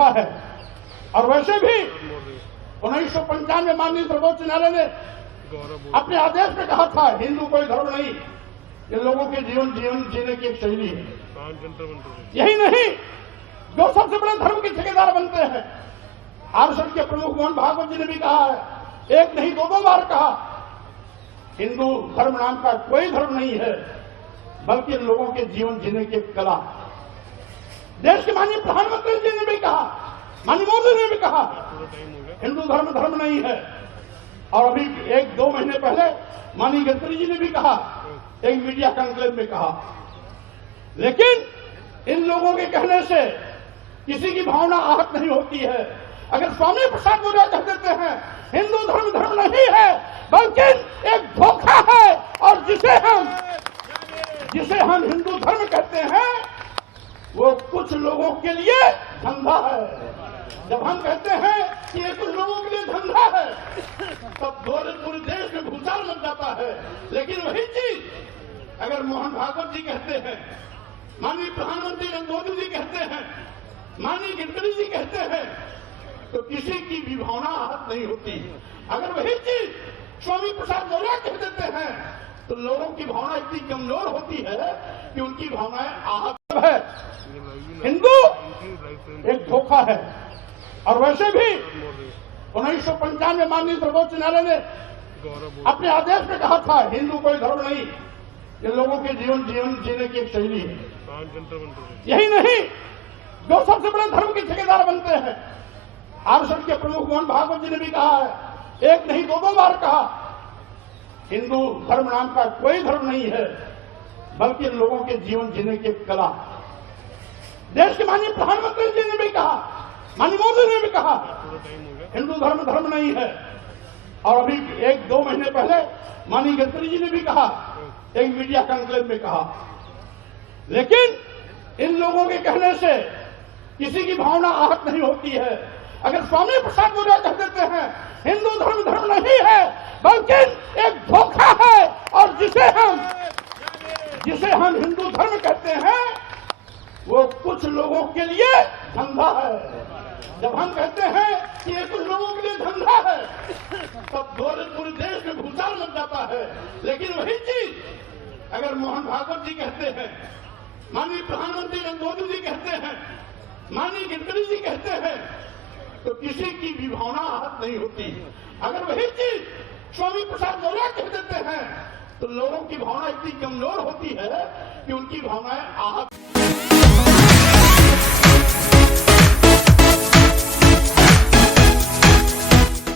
धोखा है। और वैसे भी 1995 माननीय सर्वोच्च न्यायालय ने अपने आदेश में कहा था हिंदू कोई धर्म नहीं, ये लोगों के जीवन जीने की एक शैली है। यही नहीं, जो सबसे बड़े धर्म के ठेकेदार बनते हैं, आरएसएस के प्रमुख मोहन भागवत जी ने भी कहा है, एक नहीं दो बार कहा, हिंदू धर्म नाम का कोई धर्म नहीं है, बल्कि लोगों के जीवन जीने की एक कला। देश के माननीय प्रधानमंत्री जी ने भी कहा, माननीय मोदी ने भी कहा, हिंदू धर्म नहीं है। और अभी 1-2 महीने पहले माननीय गडकरी जी ने भी कहा, एक मीडिया कॉन्क्लेव में कहा। लेकिन इन लोगों के कहने से किसी की भावना आहत नहीं होती है। अगर स्वामी प्रसाद मौर्य कह देते हैं हिंदू धर्म नहीं है, बल्कि एक धोखा है, और जिसे हम हिंदू धर्म कहते हैं वो कुछ लोगों के लिए धंधा है। जब हम कहते हैं कि ये कुछ लोगों के लिए धंधा है, तब पूरे देश में भूचाल मच जाता है। लेकिन वही चीज अगर मोहन भागवत जी कहते हैं, माननीय प्रधानमंत्री नरेंद्र मोदी जी कहते हैं, माननीय गडकरी जी कहते हैं, तो किसी की भी भावना आहत नहीं होती। अगर वही चीज स्वामी प्रसाद मौर्य कह देते हैं तो लोगों की भावना इतनी कमजोर होती है कि उनकी भावनाएं आहत है। हिंदू एक धोखा है। और वैसे भी 1995 माननीय सर्वोच्च न्यायालय ने अपने आदेश में कहा था हिंदू कोई धर्म नहीं, ये लोगों के जीवन जीने की एक शैली है। यही नहीं, जो सबसे बड़े धर्म के ठेकेदार बनते हैं, आरएसएस के प्रमुख मोहन भागवत जी ने भी कहा है, एक नहीं दो बार कहा, हिंदू धर्म नाम का कोई धर्म नहीं है, बल्कि लोगों के जीवन जीने की एक कला। देश के माननीय प्रधानमंत्री जी ने भी कहा, माननीय मोदी ने भी कहा, हिंदू धर्म नहीं है। और अभी 1-2 महीने पहले माननीय गडकरी जी ने भी कहा, एक मीडिया कॉन्क्लेव में कहा। लेकिन इन लोगों के कहने से किसी की भावना आहत नहीं होती है। अगर स्वामी प्रसाद मौर्य कह देते हैं हिंदू धर्म नहीं है, बल्कि एक धोखा है, और जिसे हम हिंदू धर्म कहते हैं वो कुछ लोगों के लिए धंधा है। जब हम कहते हैं कि ये कुछ लोगों के लिए धंधा है, तब पूरे देश में भूचाल मच जाता है। लेकिन वही चीज अगर मोहन भागवत जी कहते हैं, माननीय प्रधानमंत्री नरेंद्र मोदी जी कहते हैं, माननीय गडकरी जी कहते हैं, तो किसी की भी भावना आहत नहीं होती। अगर वही चीज स्वामी प्रसाद मौर्य कह देते हैं तो लोगों की भावना इतनी कमजोर होती है कि उनकी भावनाएं आहत